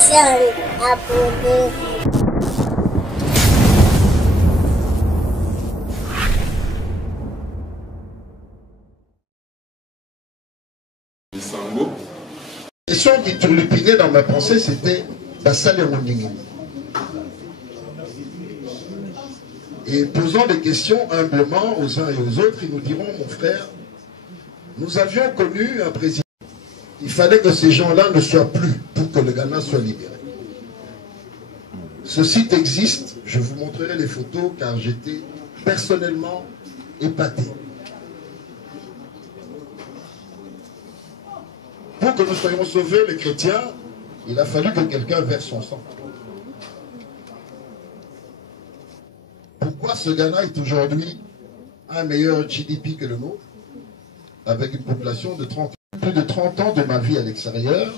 chaîne, abonnez-vous. La question qui turlupinait dans ma pensée, c'était Bassale Mondingini. Et posant des questions humblement aux uns et aux autres, ils nous diront, mon frère, nous avions connu un président. Il fallait que ces gens-là ne soient plus pour que le Ghana soit libéré. Ce site existe, je vous montrerai les photos car j'étais personnellement épaté. Pour que nous soyons sauvés, les chrétiens, il a fallu que quelqu'un verse son sang. Pourquoi ce Ghana est aujourd'hui un meilleur GDP que le nôtre, avec une population de plus de 30 ans de ma vie à l'extérieur,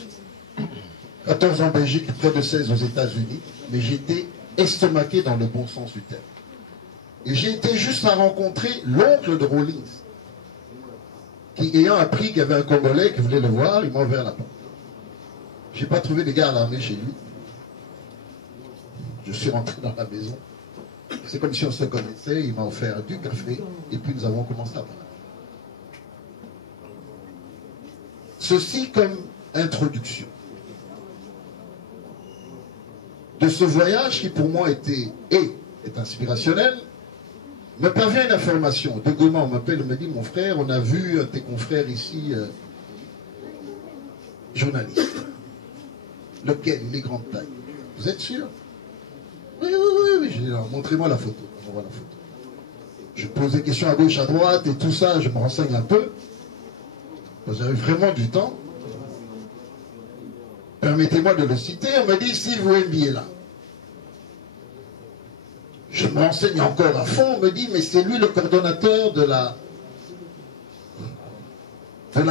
14 ans en Belgique, près de 16 aux États-Unis, mais j'ai été estomaqué dans le bon sens du terme. Et j'ai été juste à rencontrer l'oncle de Rawlings, qui, ayant appris qu'il y avait un Congolais qui voulait le voir, il m'a ouvert la porte. Je n'ai pas trouvé des gars à l'armée chez lui. Je suis rentré dans la maison. C'est comme si on se connaissait, il m'a offert du café, et puis nous avons commencé à parler. Ceci comme introduction de ce voyage qui pour moi est inspirationnel. Me parvient une information. De Goma, on m'appelle, on me dit, mon frère, on a vu tes confrères ici, journalistes. Lequel? Les grandes tailles. Vous êtes sûr? Oui. Je dis, montrez-moi la photo. On voit la photo. Je pose des questions à gauche, à droite et tout ça, je me renseigne un peu. J'avais vraiment du temps. Permettez-moi de le citer. On me dit, Steve Wemby est là. Je me renseigne encore à fond, on me dit, mais c'est lui le coordonnateur de la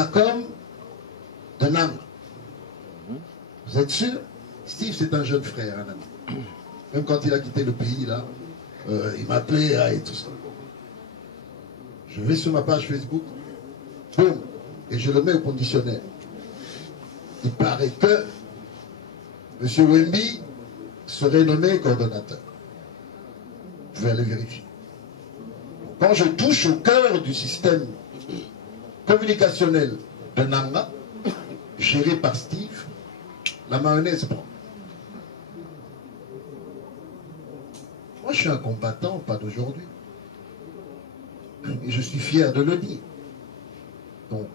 com de NAM. Vous êtes sûr? Steve, c'est un jeune frère, un ami. Même quand il a quitté le pays, là, il m'appelait et tout ça. Je vais sur ma page Facebook, boum, et je le mets au conditionnel. Il paraît que M. Wemby serait nommé coordonnateur. Je vais aller vérifier. Quand je touche au cœur du système communicationnel de Nanga, géré par Steve, la mayonnaise prend. Moi, je suis un combattant, pas d'aujourd'hui. Et je suis fier de le dire. Donc,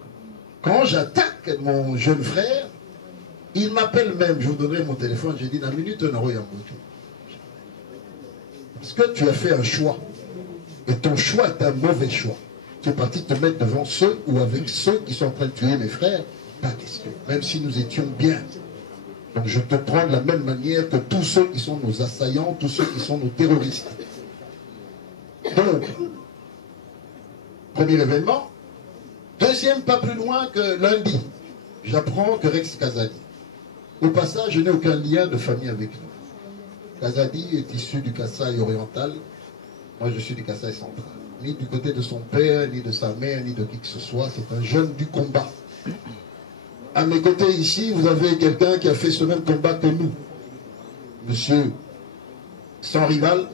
quand j'attaque mon jeune frère, il m'appelle même, je vous donnerai mon téléphone, j'ai dit, dans une minute, on aura un bouton. Parce que tu as fait un choix. Et ton choix est un mauvais choix. Tu es parti te mettre devant ceux ou avec ceux qui sont en train de tuer mes frères. Pas question. Même si nous étions bien. Donc je te prends de la même manière que tous ceux qui sont nos assaillants, tous ceux qui sont nos terroristes. Donc, premier événement. Deuxième, pas plus loin que lundi, j'apprends que Rex Kazadi. Au passage, je n'ai aucun lien de famille avec nous. Kazadi est issu du Kasaï oriental. Moi, je suis du Kasaï central. Ni du côté de son père, ni de sa mère, ni de qui que ce soit. C'est un jeune du combat. À mes côtés ici, vous avez quelqu'un qui a fait ce même combat que nous. Monsieur sans rival,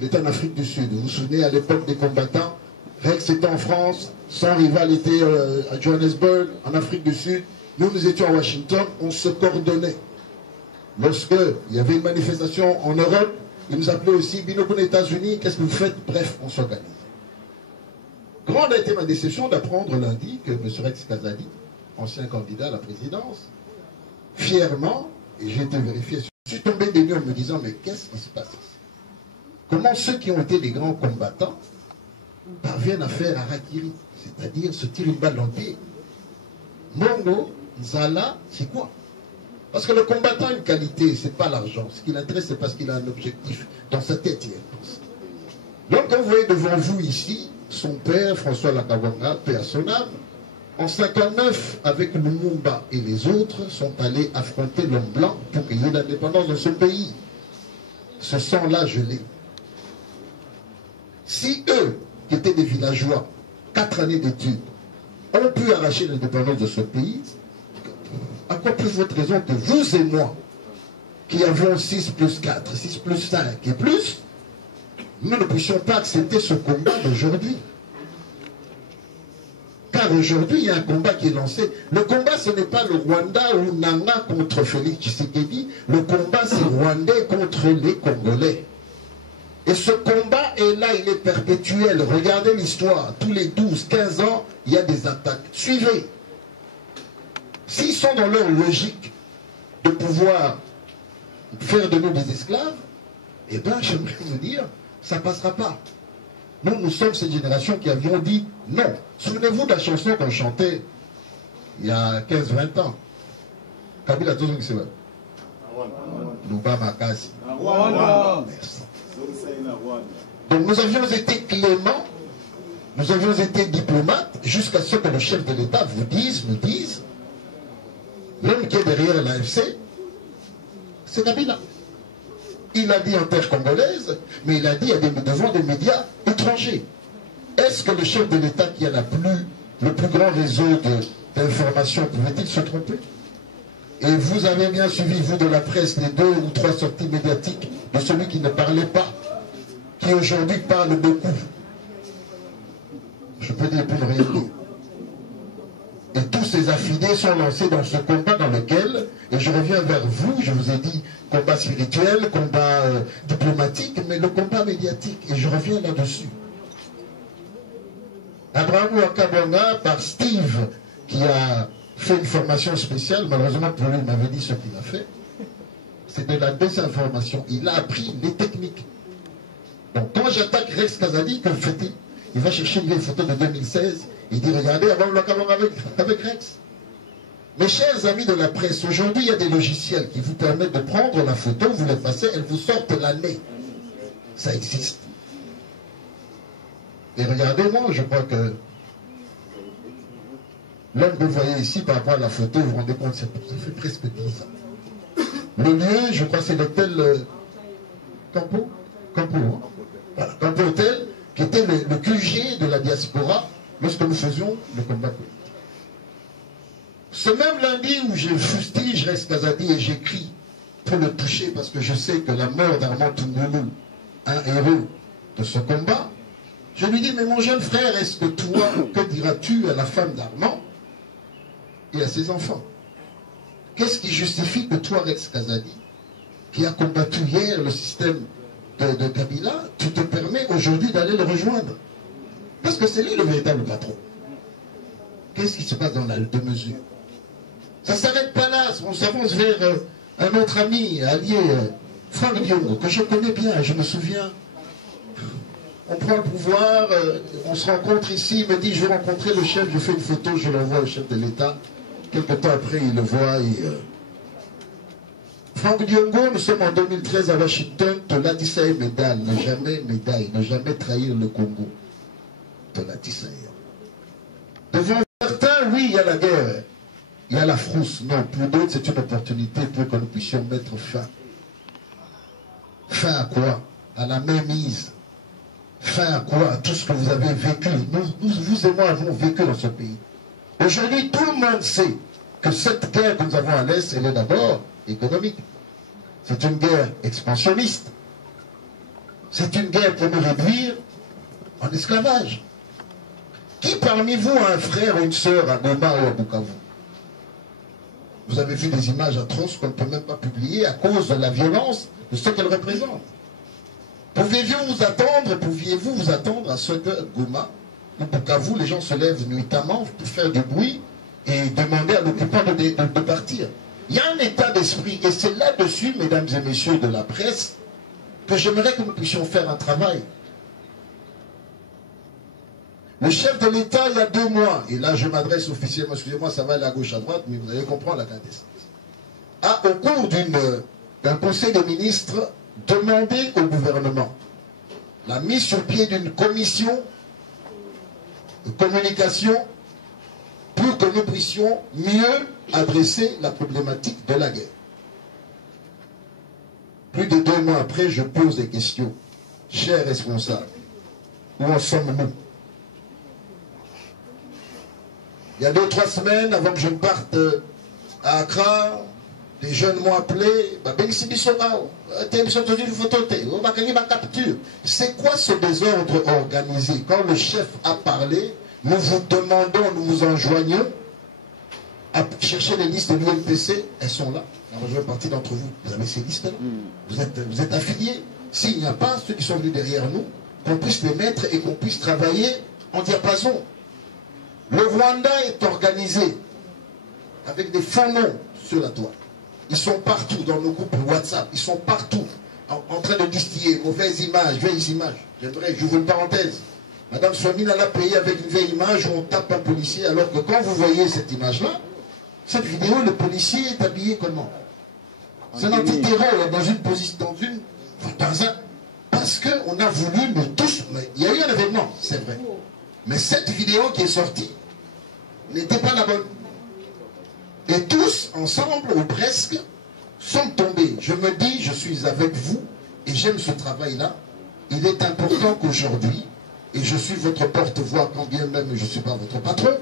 il est en Afrique du Sud. Vous vous souvenez, à l'époque des combattants, Rex était en France, sans rival était à Johannesburg, en Afrique du Sud. Nous, nous étions à Washington, on se coordonnait. Lorsqu'il y avait une manifestation en Europe, ils nous appelaient aussi, Binokun États-Unis, qu'est-ce que vous faites? Bref, on s'organise. Grande a été ma déception d'apprendre lundi que M. Rex Kazadi, ancien candidat à la présidence, fièrement, et j'ai été vérifié, je suis tombé des nues en me disant, mais qu'est-ce qui se passe ici? Comment ceux qui ont été les grands combattants parviennent à faire harakiri, c'est-à-dire se tirer une balle dans le pied? Mongo, Nzala, c'est quoi? Parce que le combattant a une qualité, c'est pas l'argent. Ce qui l'intéresse, c'est parce qu'il a un objectif. Dans sa tête, il y a une pensée. Donc, quand vous voyez devant vous ici, son père, François Lakawanga, paix à son âme, en 59, avec Lumumba et les autres, sont allés affronter l'homme blanc pour qu'il y ait l'indépendance dans ce pays. Ce sang-là, je l'ai. Si eux, qui étaient des villageois, 4 années d'études, ont pu arracher l'indépendance de ce pays, à quoi plus votre raison que vous et moi, qui avons 6 plus 4, 6 plus 5 et plus, nous ne puissions pas accepter ce combat d'aujourd'hui. Car aujourd'hui, il y a un combat qui est lancé. Le combat, ce n'est pas le Rwanda ou Nanga contre Félix Tshisekedi. Le combat, c'est Rwandais contre les Congolais. Et ce combat est là, il est perpétuel. Regardez l'histoire. Tous les 12, 15 ans, il y a des attaques. Suivez. S'ils sont dans leur logique de pouvoir faire de nous des esclaves, eh bien, j'aimerais vous dire, ça ne passera pas. Nous sommes cette génération qui avions dit non. Souvenez-vous de la chanson qu'on chantait il y a 15-20 ans. Kabila Tozong Sewa. Luba Makasi. Merci. Donc nous avions été cléments, nous avions été diplomates, jusqu'à ce que le chef de l'État nous dise, l'homme qui est derrière l'AFC, c'est Kabila. Il a dit en terre congolaise, mais il a dit devant des médias étrangers. Est-ce que le chef de l'État qui a le plus grand réseau d'information pouvait-il se tromper? Et vous avez bien suivi, vous de la presse, les 2 ou 3 sorties médiatiques de celui qui ne parlait pas, qui aujourd'hui parle beaucoup. Je peux dire pour rien dire. Et tous ces affidés sont lancés dans ce combat dans lequel, et je reviens vers vous, je vous ai dit combat spirituel, combat diplomatique, mais le combat médiatique, et je reviens là-dessus. Abraham Wakabonga, par Steve, qui a fait une formation spéciale, malheureusement pour lui, il m'avait dit ce qu'il a fait, c'est de la désinformation. Il a appris les techniques. Donc quand j'attaque Rex Kazadi, que fait-il? Il va chercher une vieille photo de 2016, il dit regardez, Abraham Wakabonga avec Rex. Mes chers amis de la presse, aujourd'hui il y a des logiciels qui vous permettent de prendre la photo, vous l'effacez, elle vous sortent l'année. Ça existe. Et regardez-moi, je crois que l'homme que vous voyez ici par rapport à la photo, vous vous rendez compte, ça fait presque 10 ans. Le lieu, je crois, c'est l'hôtel Campo, hein? Voilà, Campo Hôtel, qui était le QG de la diaspora lorsque nous faisions le combat politique. Ce même lundi où je fustige Rex Kazadi et j'écris pour le toucher parce que je sais que la mort d'Armand Tungulu, un héros de ce combat, je lui dis, mais mon jeune frère, est-ce que toi, que diras-tu à la femme d'Armand et à ses enfants? Qu'est-ce qui justifie que toi, Rex Kazadi, qui a combattu hier le système de Kabila, tu te permets aujourd'hui d'aller le rejoindre? Parce que c'est lui le véritable patron. Qu'est-ce qui se passe dans la deux-mesures? Ça ne s'arrête pas là, on s'avance vers un autre ami, allié, Franck Diongo, que je connais bien, je me souviens. On prend le pouvoir, on se rencontre ici, il me dit, je vais rencontrer le chef, je fais une photo, je l'envoie au chef de l'État. Quelque temps après, il le voit et... Franck Diongo, nous sommes en 2013 à Washington, Toladissa et Médal, ne jamais trahir le Congo. Toladissa. Devant certains, oui, il y a la guerre, il y a la frousse. Non, pour d'autres, c'est une opportunité pour que nous puissions mettre fin. Fin à quoi? À la mainmise. Fin à quoi? À tout ce que vous avez vécu. Vous et moi avons vécu dans ce pays. Aujourd'hui, tout le monde sait que cette guerre que nous avons à l'Est, elle est d'abord économique. C'est une guerre expansionniste. C'est une guerre pour nous réduire en esclavage. Qui parmi vous a un frère ou une sœur à Goma ou à Bukavu? Vous avez vu des images atroces qu'on ne peut même pas publier à cause de la violence de ce qu'elles représentent. Pouviez-vous vous attendre à ce que Goma ou Bukavu, les gens se lèvent nuitamment pour faire du bruit et demander à l'occupant de partir? Il y a un état d'esprit, et c'est là-dessus, mesdames et messieurs de la presse, que j'aimerais que nous puissions faire un travail. Le chef de l'État, il y a 2 mois, et là je m'adresse officiellement, excusez-moi, ça va aller à gauche, à droite, mais vous allez comprendre la quintessence, au cours d'un conseil des ministres, demandé au gouvernement la mise sur pied d'une commission de communication pour que nous puissions mieux adresser la problématique de la guerre. Plus de 2 mois après, je pose des questions. Chers responsables, où en sommes-nous? Il y a 2 ou 3 semaines, avant que je ne parte à Accra, Des jeunes m'ont appelé, c'est quoi ce désordre organisé? Quand le chef a parlé, nous vous demandons, nous vous enjoignons à chercher les listes de l'UNPC, elles sont là. La majeure partie d'entre vous, vous avez ces listes-là. Vous êtes affiliés. S'il n'y a pas ceux qui sont venus derrière nous, qu'on puisse les mettre et qu'on puisse travailler en diapason. Le Rwanda est organisé avec des faux noms sur la toile. Ils sont partout dans nos groupes WhatsApp. Ils sont partout en train de distiller mauvaises images, vieilles images. J'aimerais, j'ouvre une parenthèse. Madame Swamine a payé avec une vieille image où on tape un policier, alors que quand vous voyez cette image-là, cette vidéo, le policier est habillé comment? C'est un antiterror dans une position, parce qu'on a voulu, nous tous, mais il y a eu un événement, c'est vrai. Mais cette vidéo qui est sortie n'était pas la bonne. Et tous, ensemble, ou presque, sont tombés. Je me dis, je suis avec vous, et j'aime ce travail-là. Il est important qu'aujourd'hui, et je suis votre porte-voix, quand bien même je ne suis pas votre patron,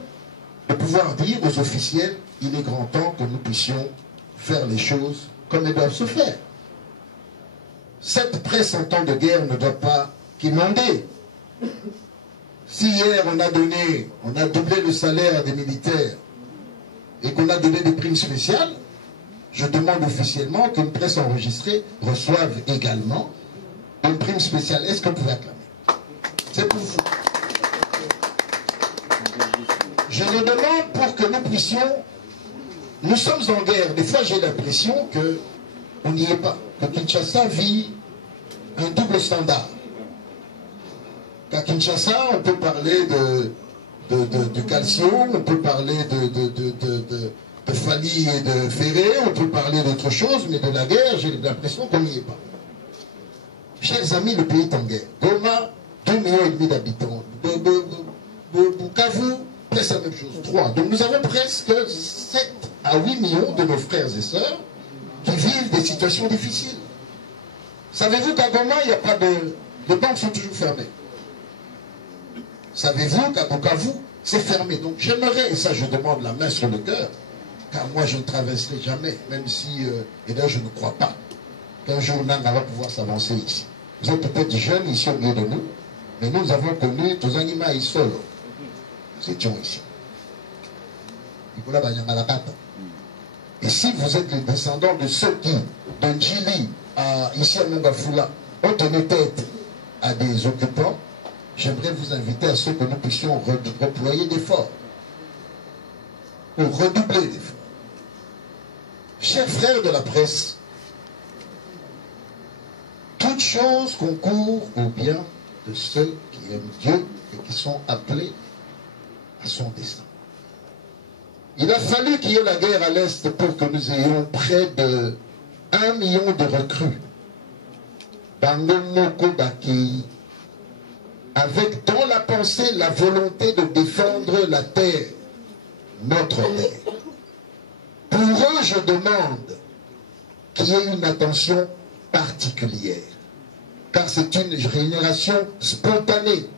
de pouvoir dire aux officiels, il est grand temps que nous puissions faire les choses comme elles doivent se faire. Cette presse en temps de guerre ne doit pas quémander. Si hier on a doublé le salaire des militaires et qu'on a donné des primes spéciales, je demande officiellement qu'une presse enregistrée reçoive également une prime spéciale. Est-ce que vous pouvez acclamer? C'est pour vous. Je le demande pour que nous puissions... Nous sommes en guerre. Des fois, j'ai l'impression qu'on n'y est pas. Que Kinshasa vit un double standard. Qu'à Kinshasa, on peut parler de calcium, on peut parler de Fali et de Ferré, on peut parler d'autre chose, mais de la guerre, j'ai l'impression qu'on n'y est pas. Chers amis, le pays est en guerre. Goma, 2,5 millions d'habitants. Bukavu, presque la même chose, 3. Donc nous avons presque 7 à 8 millions de nos frères et sœurs qui vivent des situations difficiles. Savez-vous qu'à Goma, il n'y a pas de... Les banques sont toujours fermées. Savez-vous qu'à Bukavu, c'est fermé. Donc j'aimerais, et ça je demande la main sur le cœur, car moi je ne traverserai jamais, même si, et là je ne crois pas, qu'un jour Nanga va pouvoir s'avancer ici. Vous êtes peut-être jeunes ici au milieu de nous, mais nous avons connu tous les animaux ici. Nous étions ici. Et si vous êtes les descendants de ceux qui, de Djili ici à Mongafula, ont tenu tête à des occupants, j'aimerais vous inviter à ce que nous puissions redéployer d'efforts. Ou redoubler d'efforts. Chers frères de la presse, toute chose concourt au bien de ceux qui aiment Dieu et qui sont appelés à son destin. Il a fallu qu'il y ait la guerre à l'Est pour que nous ayons près de 1 million de recrues. Avec dans la pensée la volonté de défendre la terre, notre terre. Pour eux, je demande qu'il y ait une attention particulière, car c'est une génération spontanée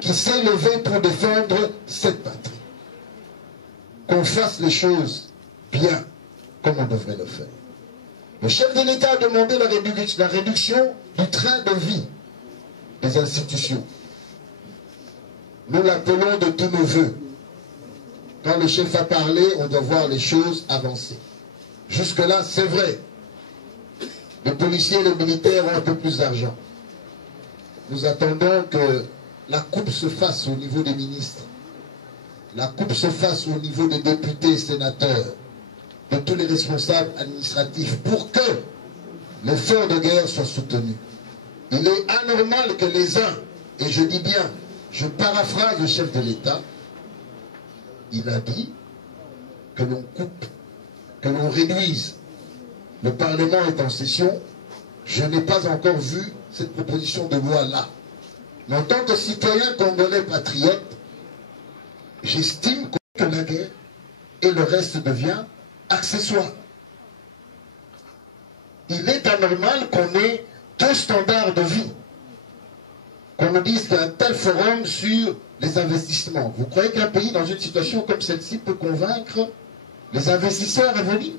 qui s'est levée pour défendre cette patrie. Qu'on fasse les choses bien comme on devrait le faire. Le chef de l'État a demandé la réduction du train de vie des institutions. Nous l'appelons de tous nos voeux. Quand le chef a parlé, on doit voir les choses avancer. Jusque-là, c'est vrai. Les policiers et les militaires ont un peu plus d'argent. Nous attendons que la coupe se fasse au niveau des ministres. La coupe se fasse au niveau des députés, sénateurs, de tous les responsables administratifs pour que l'effort de guerre soit soutenu. Il est anormal que les uns, et je dis bien, je paraphrase le chef de l'État, il a dit que l'on coupe, que l'on réduise. Le Parlement est en session. Je n'ai pas encore vu cette proposition de loi-là. Mais en tant que citoyen congolais patriote, j'estime que la guerre et le reste devient accessoire. Il est anormal qu'on ait 2 standards de vie. Qu'on nous dise qu'il y a un tel forum sur les investissements. Vous croyez qu'un pays dans une situation comme celle-ci peut convaincre les investisseurs à venir?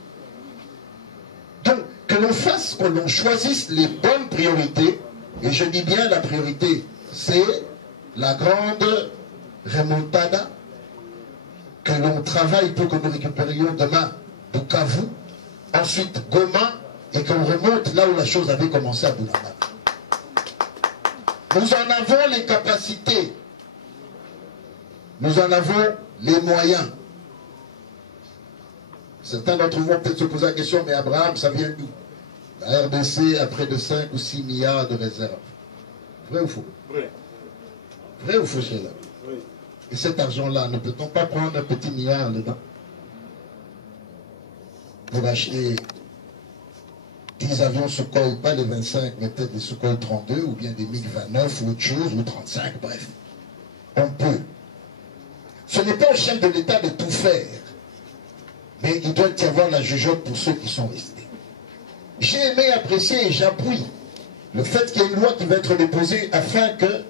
que l'on fasse, que l'on choisisse les bonnes priorités. Et je dis bien la priorité, c'est la grande remontada, que l'on travaille pour que nous récupérions demain Bukavu, ensuite Goma, et qu'on remonte là où la chose avait commencé à Boulamba. Nous en avons les capacités, nous en avons les moyens. Certains d'entre vous vont peut-être se poser la question, mais Abraham, ça vient d'où? La RDC a près de 5 ou 6 milliards de réserves. Vrai ou faux? Vrai. Vrai ou faux, chez là? Oui. Et cet argent-là, ne peut-on pas prendre un petit milliard dedans pour acheter 10 avions Sukhoi, pas les 25, mais peut-être des Sukhoi 32, ou bien des MiG-29, ou autre chose, ou 35, bref. On peut. Ce n'est pas au chef de l'État de tout faire, mais il doit y avoir la jugeote pour ceux qui sont restés. J'ai aimé apprécier et j'appuie le fait qu'il y ait une loi qui va être déposée afin que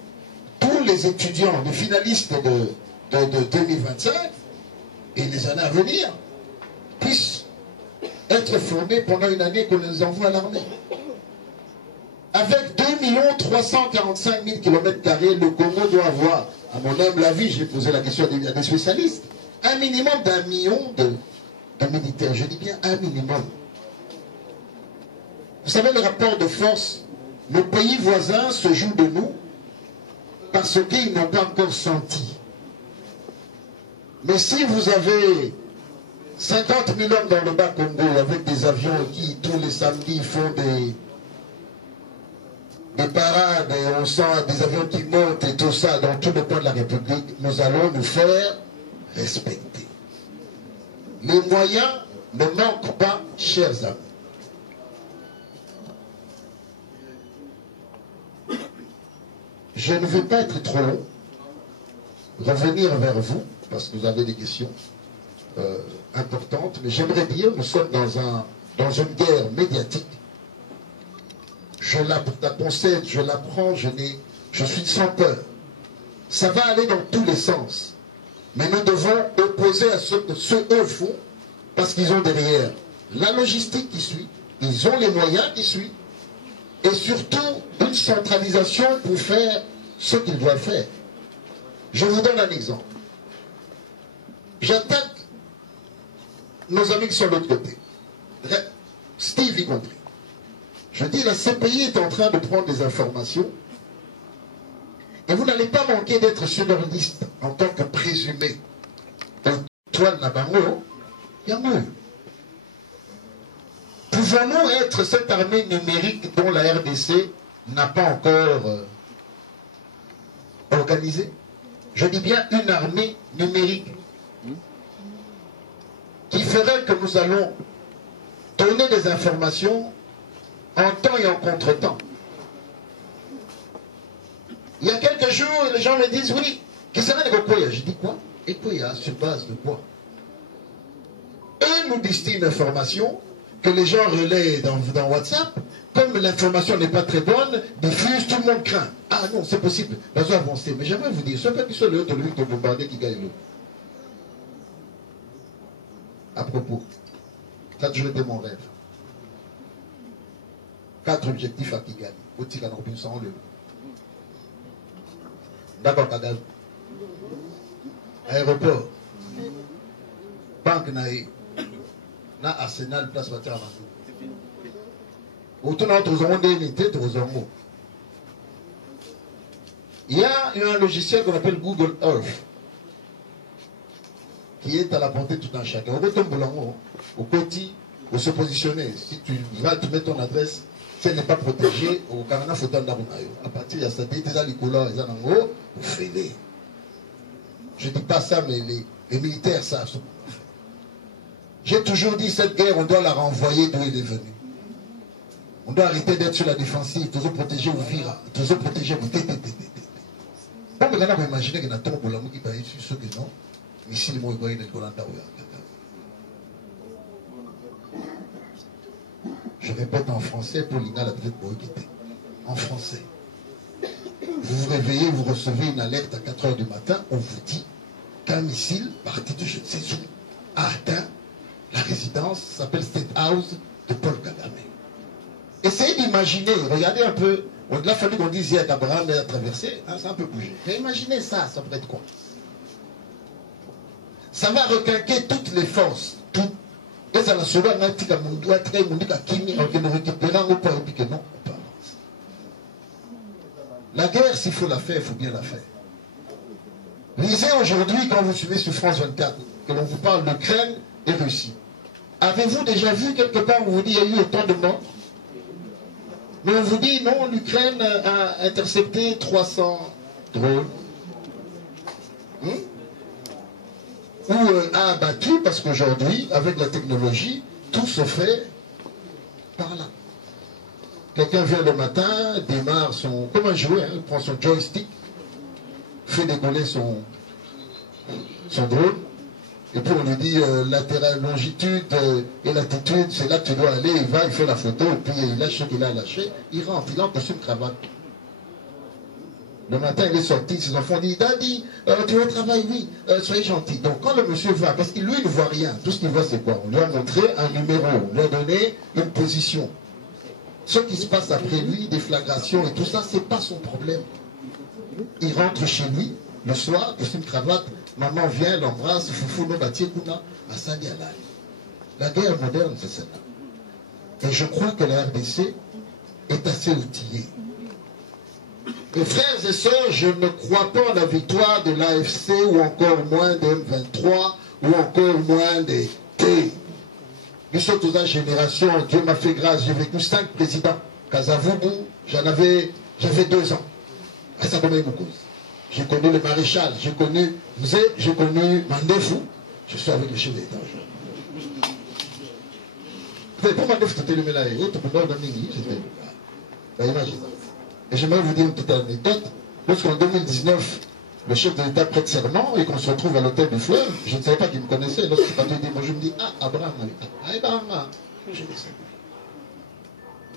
tous les étudiants, les finalistes de 2025 et les années à venir puissent être formés pendant une année qu'on les envoie à l'armée. Avec 2 345 000 km², le Congo doit avoir, à mon humble avis, j'ai posé la question à des spécialistes, un minimum d'1 million de militaires. Je dis bien un minimum. Vous savez, le rapport de force, nos pays voisins se jouent de nous parce qu'ils n'ont pas encore senti. Mais si vous avez 50 000 hommes dans le Bas-Congo avec des avions qui, tous les samedis, font des parades et on sent des avions qui montent et tout ça dans tous les coins de la République, nous allons nous faire respecter. Les moyens ne manquent pas, chers amis. Je ne veux pas être trop long, revenir vers vous, parce que vous avez des questions importantes, mais j'aimerais dire, nous sommes dans une guerre médiatique. Je la concède, je la prends, je suis sans peur. Ça va aller dans tous les sens. Mais nous devons opposer à ce eux font, parce qu'ils ont derrière la logistique qui suit, ils ont les moyens qui suivent, et surtout une centralisation pour faire ce qu'ils doivent faire. Je vous donne un exemple. J'attaque nos amis qui sont de l'autre côté. Steve y compris. Je dis, la CPI est en train de prendre des informations et vous n'allez pas manquer d'être sur leur liste en tant que présumé. Antoine Nabango, Yamou. Pouvons-nous être cette armée numérique dont la RDC n'a pas encore organisée? Je dis bien une armée numérique qui ferait que nous allons donner des informations en temps et en contre-temps. Il y a quelques jours, les gens me disent, oui, qu'est-ce que c'est que Koya? Je dis quoi? Et Koya, sur base de quoi? Eux nous disent une information que les gens relaient dans WhatsApp. Comme l'information n'est pas très bonne, diffuse, tout le monde craint. Ah non, c'est possible, nous avons avancé. Mais j'aimerais vous dire, ce peuple sur le haut de lui de bombarder qui gagne l'eau. À propos, ça a toujours été mon rêve. 4 objectifs à Kigali. Otika na Robinson le. D'abord Kagame. Aéroport. Banque naïe. Na Arsenal place Batia Amandou. Autour de notre zone d'unité, il y a un logiciel qu'on appelle Google Earth qui est à la portée de tout un chacun. Au retour au petit, au se positionner. Si tu vas, tu mets ton adresse, si elle n'est pas protégée, au Canada, il faut t'en donner. À partir de ça, tu as les couleurs, les anangos, vous faites. Je ne dis pas ça, mais les militaires savent ce qu'on fait. J'ai toujours dit, cette guerre, on doit la renvoyer d'où elle est venue. On doit arrêter d'être sur la défensive, toujours protéger ou vira, toujours protéger ou tété. Pas que vous imaginez que nous avons un qui paye sur ce que non, mais si nous avons une colanta ou je répète en français pour l'INA la peut-être pour quitter. En français. Vous vous réveillez, vous recevez une alerte à 4 h du matin, on vous dit qu'un missile parti de je ne sais où a atteint la résidence, s'appelle State House de Paul Kagame. Essayez d'imaginer, regardez un peu, il a fallu qu'on dise hier qu'Abraham a traversé, hein, ça a un peu bougé. Mais imaginez ça, ça peut être quoi? Ça va requinquer toutes les forces, tout. Et ça va se voir, très non. La guerre, s'il faut la faire, il faut bien la faire. Lisez aujourd'hui, quand vous suivez sur France 24, que l'on vous parle d'Ukraine et Russie. Avez-vous déjà vu quelque part où on vous dit qu'il y a eu autant de morts? Mais on vous dit non, l'Ukraine a intercepté 300 drones. Ou a abattu, parce qu'aujourd'hui, avec la technologie, tout se fait par là. Quelqu'un vient le matin, démarre son... Comme un jouet, hein, il prend son joystick, fait décoller son drone, et puis on lui dit latéral, longitude et latitude, c'est là que tu dois aller, il va, il fait la photo, et puis il lâche ce qu'il a lâché, il rentre, il entre sur une cravate. Le matin, il est sorti, ses enfants disent, Daddy, tu vas au travail, oui, soyez gentil. Donc quand le monsieur va, parce qu'il lui ne voit rien, tout ce qu'il voit c'est quoi? On lui a montré un numéro, on lui a donné une position. Ce qui se passe après lui, déflagration et tout ça, c'est pas son problème. Il rentre chez lui, le soir, costume cravate, maman vient, l'embrasse, foufou, no batier, kuna, asadi alai. La guerre moderne, c'est celle-là. Et je crois que la RDC est assez outillée. Mes frères et sœurs, je ne crois pas en la victoire de l'AFC ou encore moins des M23 ou encore moins des T. Nous sommes tous en génération, Dieu m'a fait grâce, j'ai vécu 5 présidents. Kazavubu, j'avais 2 ans. J'ai connu le maréchal, j'ai connu Mzé, j'ai connu Mandefou, je suis avec le chef d'État. Pour Mandefou, c'était le mélaye, et j'aimerais vous dire une petite anecdote. Lorsqu'en 2019, le chef de l'État prête serment et qu'on se retrouve à l'hôtel du Fleuve, je ne savais pas qu'il me connaissait. Lorsqu'il m'a dit, moi je me dis, ah, Abraham, je l'ai salué.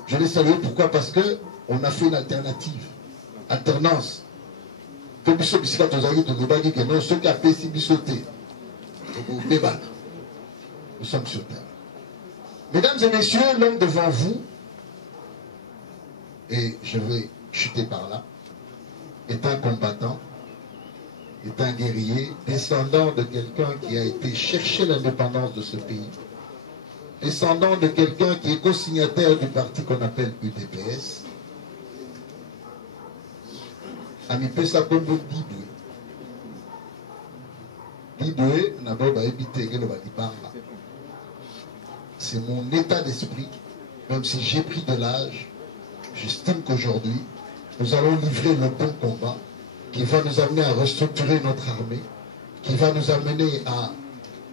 Je l'ai salué, pourquoi? Parce qu'on a fait une alternative. Alternance. Nous sommes sur terre. Mesdames et messieurs, l'homme devant vous, et je vais chuter par là, est un combattant, est un guerrier, descendant de quelqu'un qui a été chercher l'indépendance de ce pays, descendant de quelqu'un qui est co-signataire du parti qu'on appelle UDPS, Amipesa Kombo Diboué. Diboué, c'est mon état d'esprit, même si j'ai pris de l'âge, j'estime qu'aujourd'hui, nous allons livrer le bon combat qui va nous amener à restructurer notre armée, qui va nous amener à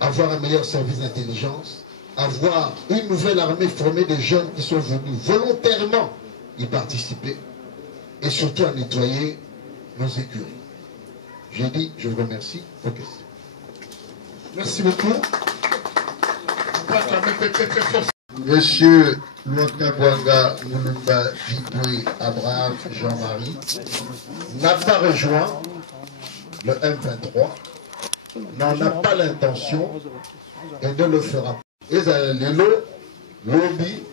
avoir un meilleur service d'intelligence, avoir une nouvelle armée formée de jeunes qui sont venus volontairement y participer et surtout à nettoyer nos écuries. J'ai dit, je vous remercie. Ok. Merci beaucoup. Monsieur Mwakabwanga Moulumba Diboué Abraham Jean-Marie n'a pas rejoint le M23, n'en a pas l'intention et ne le fera pas. Et ça, les lobby.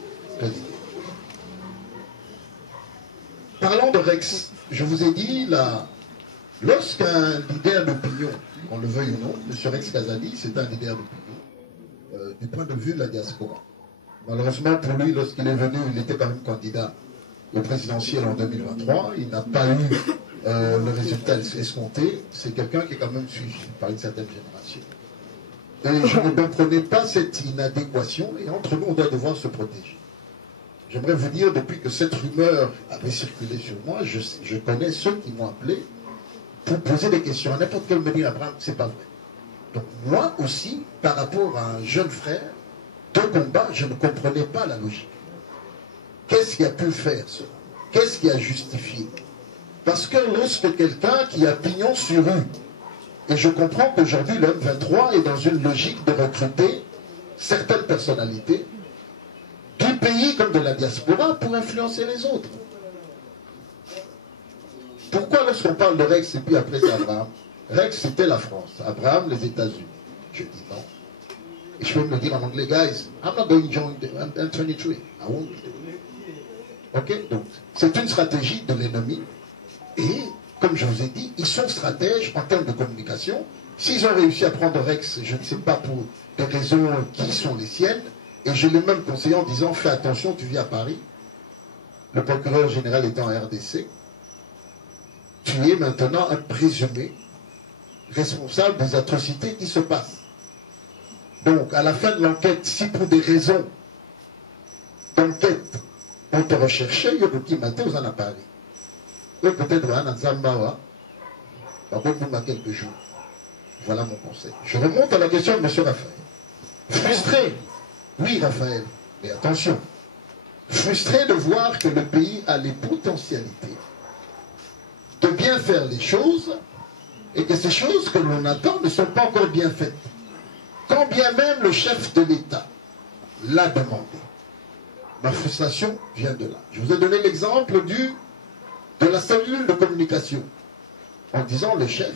Parlons de Rex. Je vous ai dit, là, lorsqu'un leader d'opinion, qu'on le veuille ou non, M. Rex Kazadi, c'est un leader d'opinion, du point de vue de la diaspora. Malheureusement pour lui, lorsqu'il est venu, il était quand même candidat au présidentiel en 2023. Il n'a pas eu le résultat escompté. C'est quelqu'un qui est quand même suivi par une certaine génération. Et je ne comprenais pas cette inadéquation. Et entre nous, on doit devoir se protéger. J'aimerais vous dire, depuis que cette rumeur avait circulé sur moi, je connais ceux qui m'ont appelé pour poser des questions. À n'importe quel me dit, Abraham, c'est pas vrai. Donc moi aussi, par rapport à un jeune frère, de combat, je ne comprenais pas la logique. Qu'est-ce qui a pu faire cela? Qu'est-ce qui a justifié? Parce que lorsque quelqu'un qui a pignon sur rue, et je comprends qu'aujourd'hui le M23 est dans une logique de recruter certaines personnalités du pays comme de la diaspora pour influencer les autres. Pourquoi lorsqu'on parle de Rex et puis après c'est Abraham? Rex c'était la France, Abraham les États-Unis. Je dis non. Et je peux me dire en anglais, guys, I'm not going to join the M23. I won't do it. Ok, donc c'est une stratégie de l'ennemi. Et comme je vous ai dit, ils sont stratèges en termes de communication. S'ils ont réussi à prendre Rex, je ne sais pas pour des raisons qui sont les siennes, et je l'ai même conseillé en disant, fais attention, tu vis à Paris. Le procureur général étant en RDC, tu es maintenant un présumé responsable des atrocités qui se passent. Donc, à la fin de l'enquête, si pour des raisons d'enquête, on te recherchait, il y a beaucoup qui m'attendent aux à Paris. Peut-être à Zambawa, par contre, vous quelques jours. Voilà mon conseil. Je remonte à la question de M. Raphaël. Frustré, oui Raphaël, mais attention, frustré de voir que le pays a les potentialités de bien faire les choses et que ces choses que l'on attend ne sont pas encore bien faites. Quand bien même le chef de l'État l'a demandé. Ma frustration vient de là. Je vous ai donné l'exemple de la cellule de communication en disant le chef,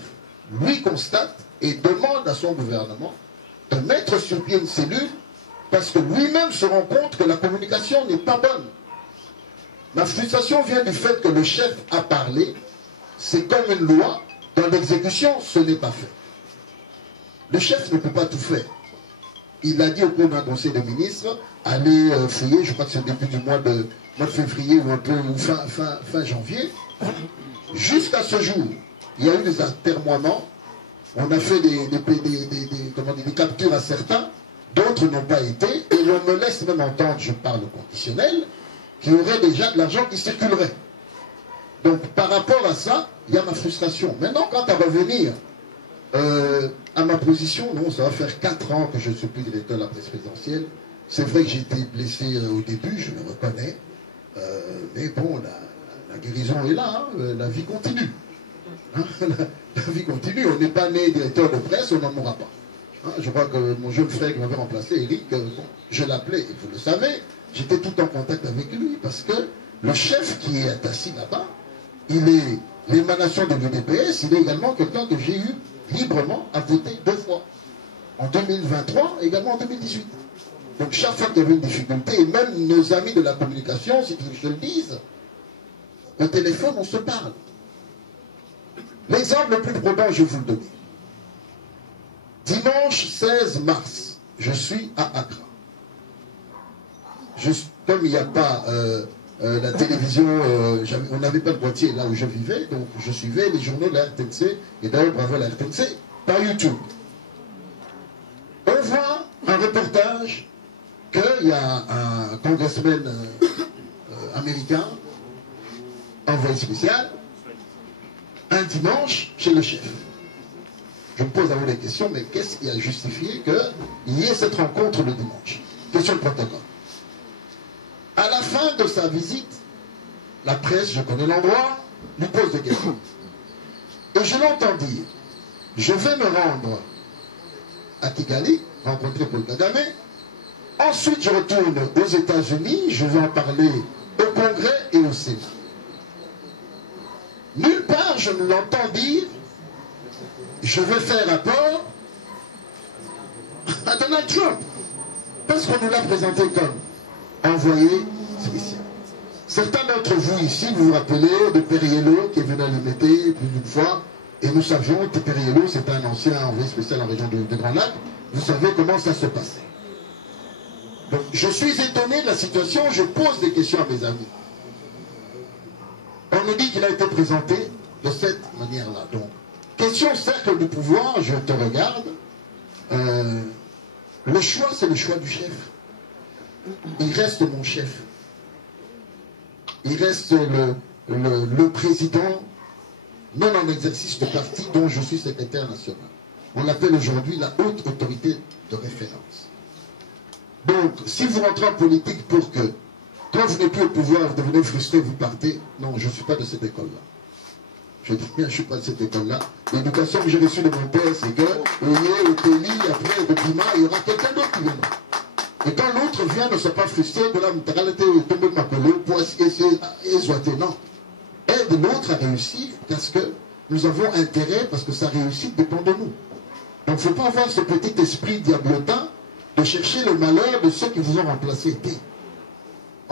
lui constate et demande à son gouvernement de mettre sur pied une cellule parce que lui-même se rend compte que la communication n'est pas bonne. Ma frustration vient du fait que le chef a parlé, c'est comme une loi, dans l'exécution, ce n'est pas fait. Le chef ne peut pas tout faire. Il a dit au cours d'un conseil de ministres, allez fouiller, je crois que c'est au début du mois de février ou un peu ou fin janvier, jusqu'à ce jour, il y a eu des atermoiements, on a fait des captures à certains, d'autres n'ont pas été, et l'on me laisse même entendre, je parle au conditionnel, qu'il y aurait déjà de l'argent qui circulerait. Donc par rapport à ça, il y a ma frustration. Maintenant, quant à revenir à ma position, non, ça va faire 4 ans que je ne suis plus directeur de la presse présidentielle. C'est vrai que j'ai été blessé au début, je le reconnais, mais bon, la guérison est là, hein, la vie continue. Hein, la vie continue, on n'est pas né directeur de presse, on n'en mourra pas. Hein, je crois que mon jeune frère qui m'avait remplacé, Eric, je l'appelais, et vous le savez, j'étais tout en contact avec lui, parce que le chef qui est assis là-bas, il est l'émanation de l'UDPS, il est également quelqu'un que j'ai eu librement à voter 2 fois. En 2023, également en 2018. Donc chaque fois qu'il y avait une difficulté, et même nos amis de la communication, si je le dise, au téléphone, on se parle. L'exemple le plus probant, je vais vous le donner. Dimanche 16 mars, je suis à Accra. Comme il n'y a pas la télévision, on n'avait pas le boîtier là où je vivais, donc je suivais les journaux de la RTNC, et d'ailleurs bravo à la RTNC, par YouTube. On voit un reportage qu'il y a un congressman américain, envoyé spécial, un dimanche chez le chef. Je me pose à vous la question, mais qu'est-ce qui a justifié qu'il y ait cette rencontre le dimanche? Question de protocole. À la fin de sa visite, la presse, je connais l'endroit, lui pose des questions. Et je l'entends dire, je vais me rendre à Kigali, rencontrer Paul Kagame, ensuite je retourne aux États-Unis, je vais en parler au Congrès et au Sénat. Nulle part je ne l'entends dire, je vais faire rapport à Donald Trump, parce qu'on nous l'a présenté comme envoyé spécial. Certains d'entre vous ici, vous vous rappelez de Periello qui est venu à l'Imité plus d'une fois, et nous savions que Periello, c'est un ancien envoyé spécial en région de Grand Lac. Vous savez comment ça se passait. Donc, je suis étonné de la situation, je pose des questions à mes amis. On nous dit qu'il a été présenté de cette manière-là. Donc, question cercle du pouvoir, je te regarde. Le choix, c'est le choix du chef. Il reste mon chef. Il reste le président, non en exercice de parti dont je suis secrétaire national. On l'appelle aujourd'hui la haute autorité de référence. Donc, si vous rentrez en politique pour que, quand vous n'êtes plus au pouvoir, vous devenez frustré, vous partez, non, je ne suis pas de cette école-là. Je dis bien, je ne suis pas de cette école-là. L'éducation que j'ai reçue de mon père, c'est que, au Téli, après, au Pima, il y aura quelqu'un d'autre qui viendra. Et quand l'autre vient, ne soit pas frustré, de la mentalité tomber de ma pelure pour essayer d'exoiter. Non. Aide l'autre à réussir parce que nous avons intérêt, parce que sa réussite dépend de nous. Donc il ne faut pas avoir ce petit esprit diablotin de chercher le malheur de ceux qui vous ont remplacé.